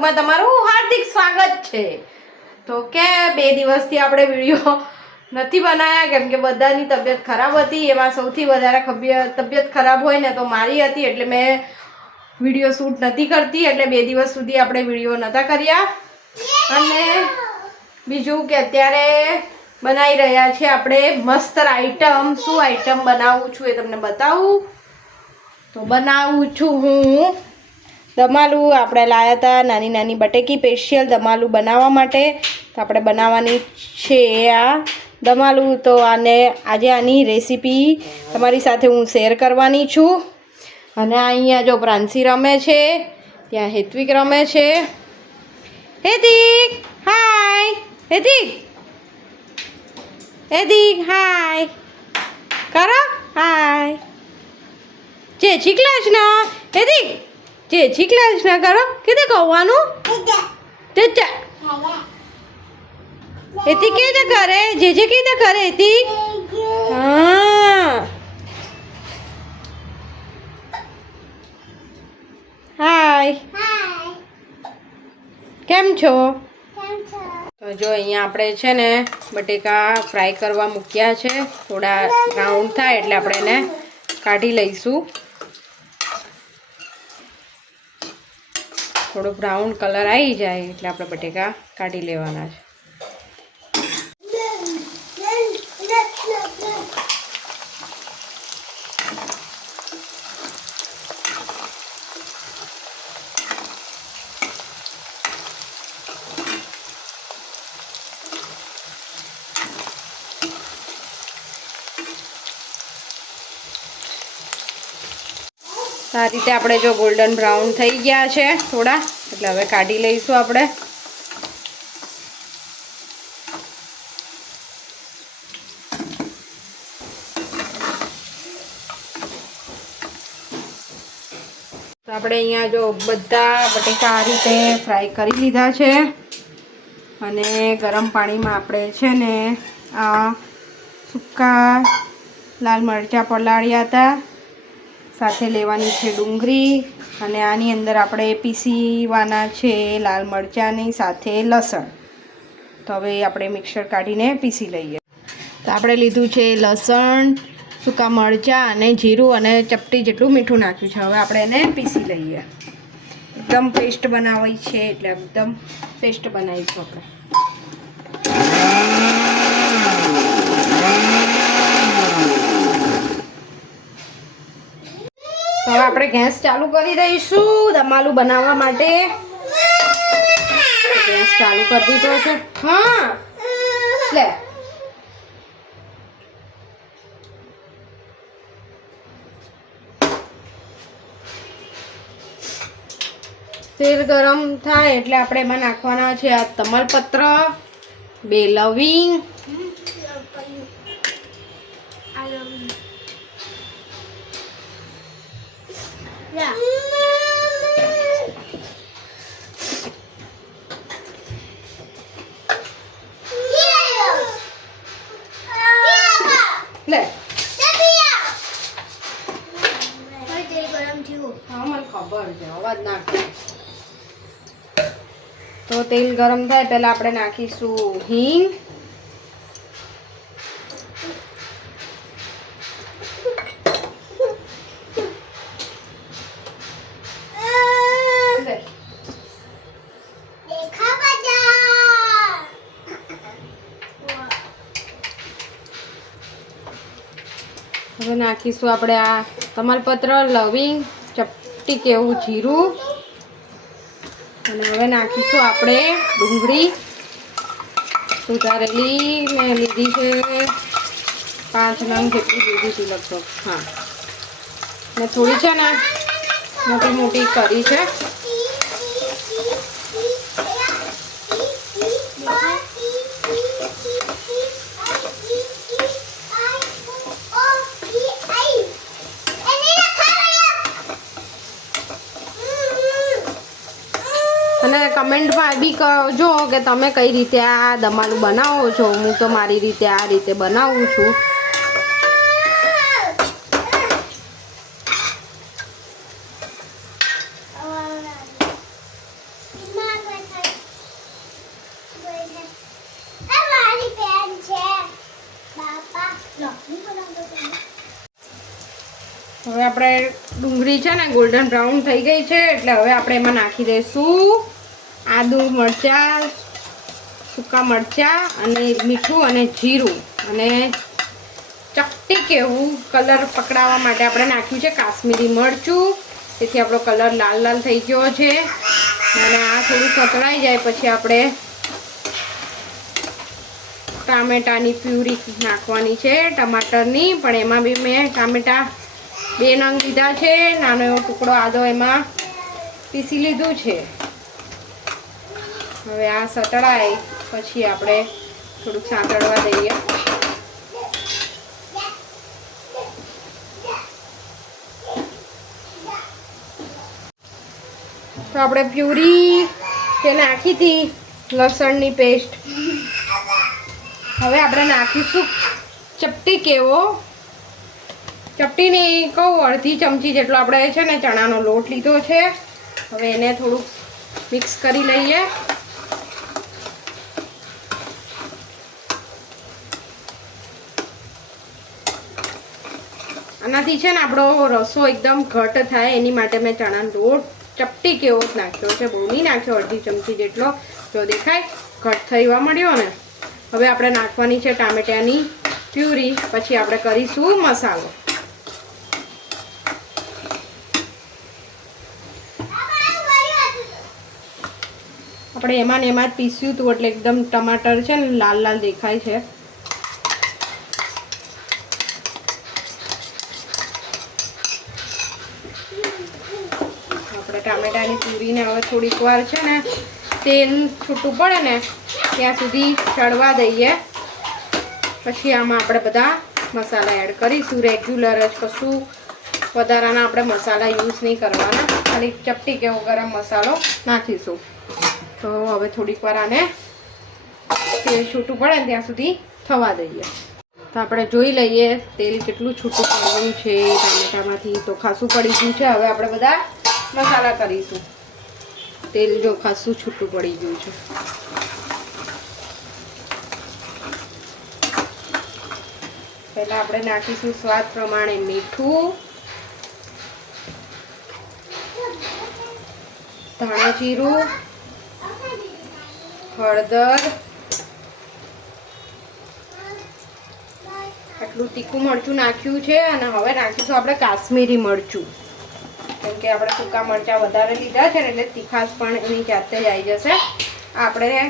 New બ્લોગમાં તમારું હાર્દિક સ્વાગત છે. તો કે બે દિવસથી આપણે વીડિયો નથી બનાવ્યા કેમ કે બધાની તબિયત ખરાબ હતી, એમાં સૌથી વધારે તબિયત ખરાબ હોય ને તો મારી હતી, એટલે મેં વીડિયો શૂટ નથી કરતી, એટલે બે દિવસ સુધી આપણે વીડિયો નહોતા કર્યા. અને બીજું કે અત્યારે બનાવી રહ્યા છે આપણે મસ્ત આઈટમ શું આઈટમ બનાવું છું એ તમને બતાવું? તો બનાવું છું હું દમાલું આપણે લાવ્યા હતા નાની નાની બટેકી સ્પેશિયલ દમાલું બનાવવા માટે. તો આપણે બનાવવાની છે આ દમાલું. તો આને આજે આની રેસીપી તમારી સાથે હું શેર કરવાની છું. અને અહીંયા જો પ્રાંસી રમે છે, ત્યાં હેત્વિક રમે છે. હેતિક, હાય, હેતિક. હેતિક, હાય. કરો, હાય. જે ચીકલાશ ના, હેતિક. જે ચીકલાશ ના કરો? કીધે કહેવાનું એથી હેતિક કે રીતે કરે જે જે કે રીતે કરે હેતિક હા. હાય. કેમ છો? તો જો અહીંયા આપણે છે ને બટેકા ફ્રાય કરવા મૂક્યા છે. થોડા રાઉન્ડ થાય એટલે આપણે એને કાઢી લઈશું. થોડો બ્રાઉન કલર આવી જાય એટલે આપણે બટેકા કાઢી લેવાના છે તો આ રીતે આપણે જો ગોલ્ડન બ્રાઉન થઈ ગયા છે થોડા, એટલે હવે કાઢી લઈશું આપણે. તો આપણે અહીંયા જો બધા બટેકા આ રીતે ફ્રાય કરી લીધા છે. અને ગરમ પાણીમાં આપણે છે ને આ સૂકા લાલ મરચાં પલાળ્યા હતા. સાથે લેવાની છે ડુંગળી અને આની અંદર આપણે પીસીવાના છે લાલ મરચાંની સાથે લસણ. તો હવે આપણે મિક્સર કાઢીને પીસી લઈએ. તો આપણે લીધું છે લસણ, સૂકા મરચાં અને જીરું અને ચપટી જેટલું મીઠું નાખ્યું છે. હવે આપણે એને પીસી લઈએ. એકદમ પેસ્ટ બનાવી છે, એટલે એકદમ પેસ્ટ બનાવીશું આપણે. આપણે ગેસ ચાલુ કરી દઈશું દમાલું બનાવવા માટે. ગેસ ચાલુ કરી દીધો છે. હા. લે. તેલ ગરમ થાય એટલે આપણે એમાં નાખવાના છે આ તમાલપત્ર, બે લવિંગ. ખબર છે. અવાજ ના તો તેલ ગરમ થાય પહેલાં આપણે નાખીશું હિંગ. નાખીશું આપણે આ તમાલપત્ર લવિંગ, ચપટી કેવું જીરું. અને હવે નાખીશું આપણે ડુંગળી. સુધારેલી મેં લીધી છે પાંચ નંગ જેટલી લીધી હતી લગભગ, હા. ને થોડી છે ને, મોટી મોટી કરી છે. કમેન્ટમાં બી કહજો કે તમે કઈ રીતે આ દમાલું બનાવો છો? હું તો મારી રીતે આ રીતે બનાવું છું. હવે આપણે ડુંગળી છે ને ગોલ્ડન બ્રાઉન થઈ ગઈ છે, એટલે હવે આપણે એમાં નાખી દઈશું. આદુ મરચાં, સૂકા મરચાં અને મીઠું અને જીરું. અને ચપટી કેવું કલર પકડાવવા માટે આપણે નાખ્યું છે કાશ્મીરી મરચું. તેથી આપણો કલર લાલ લાલ થઈ ગયો છે. અને આ થોડું સતળાઈ જાય પછી આપણે ટામેટાની પ્યુરી નાખવાની છે, ટમાટરની. પણ એમાં બી મેં ટામેટા બે નંગ લીધા છે. નાનો એવો ટુકડો આદો એમાં પીસી લીધું છે. હવે આ સતળાય, પછી આપણે થોડુંક સાંતળવા દઈએ. તો આપણે પ્યુરી જે નાખી હતી લસણની પેસ્ટ હવે આપણે નાખીશું ચપટી કેવો? ચપટીની કહું અડધી ચમચી જેટલો આપણે છે ને ચણાનો લોટ લીધો છે. હવે એને થોડુંક મિક્સ કરી લઈએ. આનાથી છે ને આપણો રસો એકદમ ઘટ થાય એની માટે મેં ચણાનો લોટ ચપટી કેવો જ નાખ્યો છે. બહુ નાખ્યો, અડધી ચમચી જેટલો જો દેખાય, ઘટ થઈવા મળ્યો ને. હવે આપણે નાખવાની છે ટામેટાની પ્યુરી, પછી આપણે કરીશું મસાલો. આપણે એમાં ને એમાં જ પીસ્યું હતું, એટલે એકદમ ટમાટર છે ને લાલ લાલ દેખાય છે. આપણે ટામેટાની પૂરીને હવે થોડીક વાર છે ને તેલ છૂટું પડે ને ત્યાં સુધી ચડવા દઈએ. પછી આમાં આપણે બધા મસાલા એડ કરીશું. રેગ્યુલર જ કશું વધારાના આપણે મસાલા યુઝ નહીં કરવાના. ખાલી ચપટી કેવો ગરમ મસાલો નાખીશું. તો હવે થોડીક વાર આને તેલ છૂટું પડે ને ત્યાં સુધી થવા દઈએ. તો આપણે જોઈ લઈએ તેલ કેટલું છૂટું પડવાનું છે ટામેટામાંથી. તો ખાસું પડી ગયું છે. હવે આપણે બધા મસાલા કરીશું. તેલ જો ખાસું છૂટું પડી ગયું છે. પહેલાં આપણે નાખીશું સ્વાદ પ્રમાણે મીઠું. ધાણા જીરું, હળદર. આટલું તીખું મરચું નાખ્યું છે અને હવે નાખીશું આપણે કાશ્મીરી મરચું. કેમ કે આપણે સૂકા મરચાં વધારે લીધા છે ને એટલે તીખાશ પણ એની જાતે જ આવી જશે. આપણે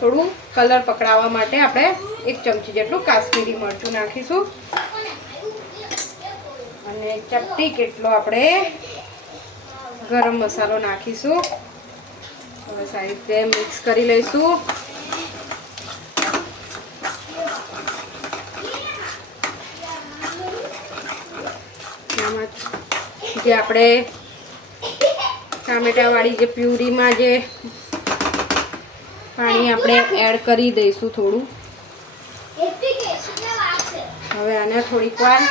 થોડું કલર પકડાવવા માટે આપણે એક ચમચી જેટલું કાશ્મીરી મરચું નાખીશું. અને ચપટી કેટલો આપણે ગરમ મસાલો નાખીશું. હવે સારી રીતે મિક્સ કરી લઈશું. આમાં જે આપણે ટામેટાવાળી જે પ્યુરીમાં જે પાણી આપણે એડ કરી દઈશું થોડું. હવે આને થોડીક વાર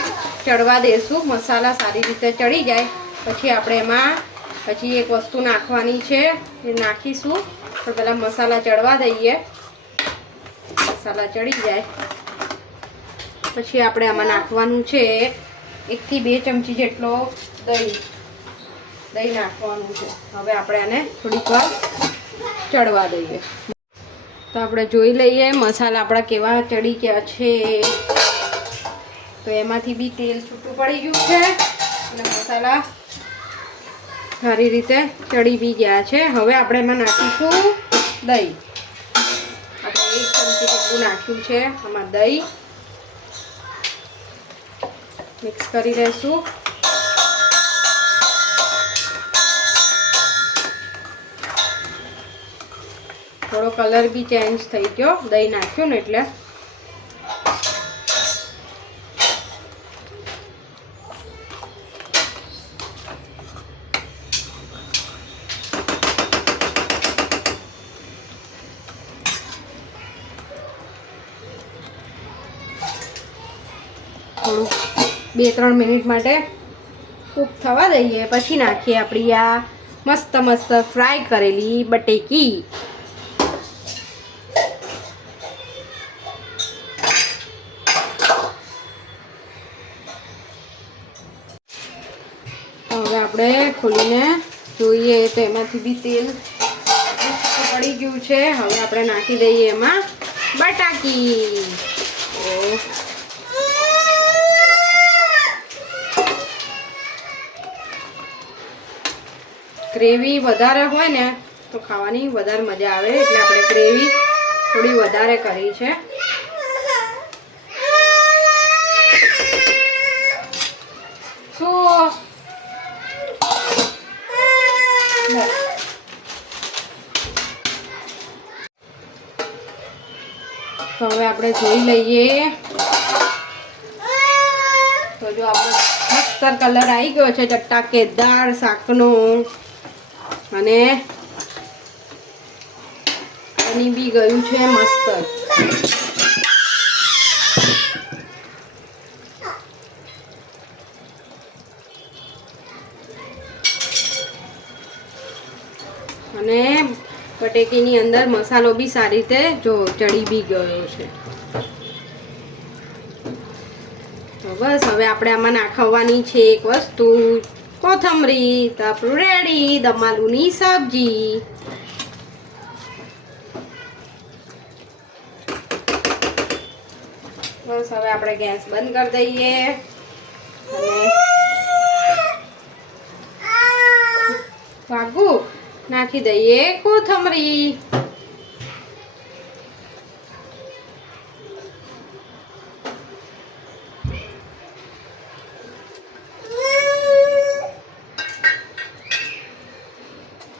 ચડવા દઈશું મસાલા સારી રીતે ચડી જાય. પછી આપણે એમાં, પછી એક વસ્તુ નાખવાની છે, એ નાખીશું. તો પહેલાં મસાલા ચડવા દઈએ. મસાલા ચડી જાય. પછી આપણે આમાં નાખવાનું છે એકથી બે ચમચી જેટલો દહીં દહીં નાખવાનું છે. હવે આપણે આને થોડીક વાર ચડવા દઈએ. તો આપણે જોઈ લઈએ મસાલા આપણા કેવા ચડી ગયા છે. તો એમાંથી બી તેલ છૂટું પડી ગયું છે. અને મસાલા સારી રીતે ચડી બી ગયા છે. હવે આપણે એમાં નાખીશું દહીં. આપણે એક ચમચી જેટલું નાખ્યું છે. આમાં દહીં મિક્સ કરી દઈશું થોડો કલર બી ચેન્જ થઈ ગયો. દહીં નાખ્યું ને એટલે. થોડુંક બે ત્રણ મિનિટ માટે કૂક થવા દઈએ. પછી નાખીએ આપણી આ મસ્ત મસ્ત ફ્રાય કરેલી બટેકી. ખોલીને જોઈએ તો એમાંથી બી તેલ પડી ગયું છે. હવે આપણે નાખી દઈએ એમાં બટાકી. ગ્રેવી વધારે હોય ને તો ખાવાની વધારે મજા આવે, એટલે આપણે ગ્રેવી થોડી વધારે કરી છે. તો હવે આપણે જોઈ લઈએ. તો જો આપણો મસ્ત કલર આવી ગયો છે ચટાકેદાર શાકનો. અને બની બી ગયું છે મસ્ત અને બટેકીની અંદર મસાલો બી સારી રીતે જો ચડી બી ગયો છે. બસ હવે આપણે આમાં નાખવાની છે એક વસ્તુ. કોથમરી તો આપણું રેડી દમાલુની સબ્જી. બસ હવે આપણે ગેસ બંધ કરી દઈએ. અને નાખી દઈએ કોથમરી.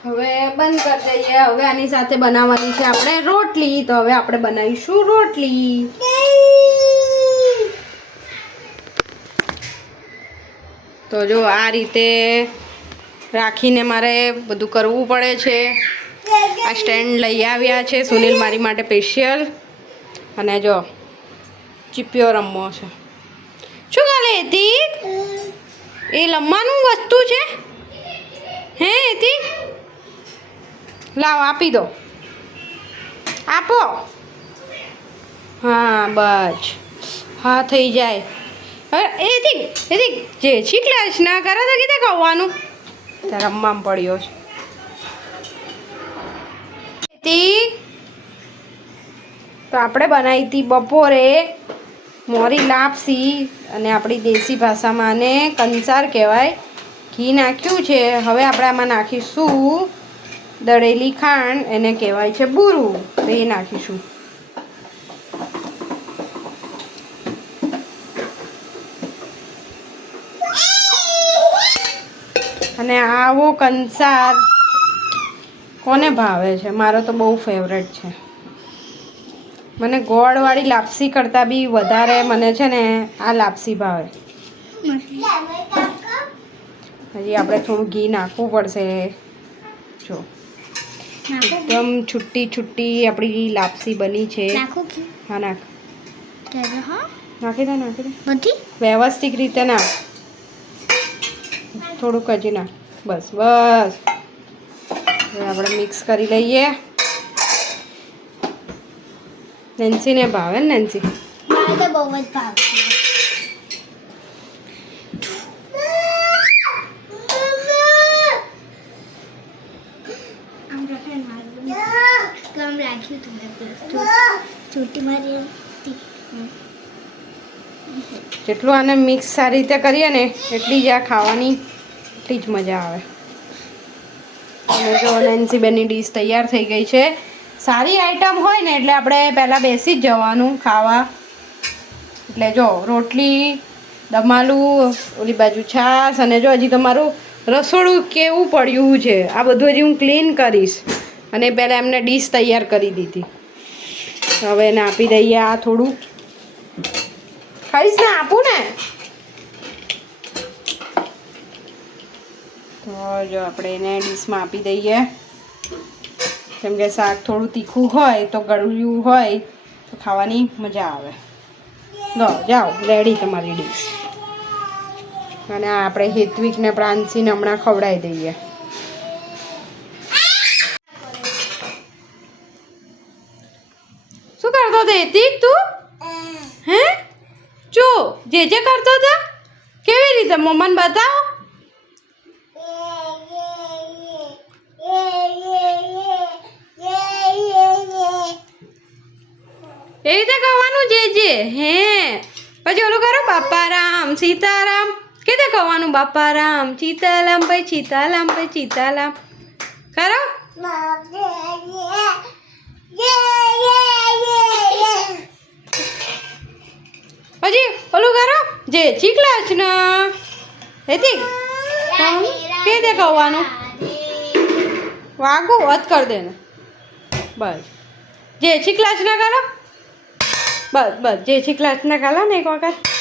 હવે બંધ કરી દઈએ. હવે આની સાથે બનાવવાની છે આપણે રોટલી. તો હવે આપણે બનાવીશું રોટલી. તો જો આ રીતે રાખીને મારે બધું કરવું પડે છે. આ સ્ટેન્ડ લઈ આવ્યા છે સુનિલ મારી માટે સ્પેશિયલ. અને જો, ચીપિયો રમવો છે. શું કાલે હતી એ લમવાનું વસ્તુ છે? હે એતી લાવ, આપી દો. આપો. હા, બસ. હા, થઈ જાય. હવે એથી એથી જે શીખલાશ ના કરે તો કીધે ત્યાં રમવામાં પડ્યો છે. તો. આપણે બનાવી હતી બપોરે મોરી લાપસી અને આપણી દેશી ભાષામાં આને કંસાર કહેવાય. ઘી નાખ્યું છે. હવે આપણે આમાં નાખીશું દળેલી ખાંડ, એને કહેવાય છે બુરું. તો એ નાખીશું. અને આવો કંસાર. કોને ભાવે છે? મારો તો બહુ ફેવરેટ છે. મને ગોળવાળી લાપસી કરતાં બી વધારે મને છે ને આ લાપસી ભાવે. હજી આપણે થોડું ઘી નાખવું પડશે. જો. એકદમ છુટ્ટી છુટ્ટી આપણી લાપસી બની છે. હા નાખ. નાખી દે નાખી દે. બધી? વ્યવસ્થિત રીતે નાખ. થોડુંક હજી નાખ બસ બસ. હવે આપણે મિક્સ કરી લઈએ. નેન્સીને ભાવે ને નેન્સી બહુ જ ભાવે ને રાખ્યું તું મેં પેલું. મારી જેટલું આને મિક્સ સારી રીતે કરીએ ને એટલી જ આ ખાવાની એટલી જ મજા આવે. અને જો નેન્સીબેનની ડીશ તૈયાર થઈ ગઈ છે. સારી આઈટમ હોય ને એટલે આપણે પહેલાં બેસી જ જવાનું ખાવા. એટલે જો રોટલી, દમાલું, ઓલી બાજુ છાશ અને જો હજી તમારું રસોડું કેવું પડ્યું છે. આ બધું હજી હું ક્લીન કરીશ. અને પહેલાં એમને ડીશ તૈયાર કરી દીધી. હવે એને આપી દઈએ આ થોડું. ખાઈશ ને આપું ને? તો જો આપણે એને ડીશમાં આપી દઈએ. કેમ કે શાક થોડું તીખું હોય તો ગળ્યું હોય તો ખાવાની મજા આવે. લો, જાઓ રેડી તમારી ડીશ અને આપણે હેત્વિકને પ્રાંસીને હમણાં ખવડાવી દઈએ. શું કરતો હતો હેતિક તું? હે? જો, જે જે કરતો હતો, કેવી રીતે? મમ્માને બતાવો. એવી રીતે કહેવાનું જે જે, હે. પછી ઓલું કરો બાપા રામ સીતારામ. કે રીતે કહેવાનું? બાપા રામ સીતારામ ભાઈ સીતારામ ભાઈ સીતારામ કરો. પછી ઓલું કરો, જે ચીકલા છે ને. હેતી કે દે કહેવાનું? વાગું અત કર દે ને બસ. જે ચીકલા ના કરો. બસ બસ. જે છે ક્લાસના કાલા ને એક વખત.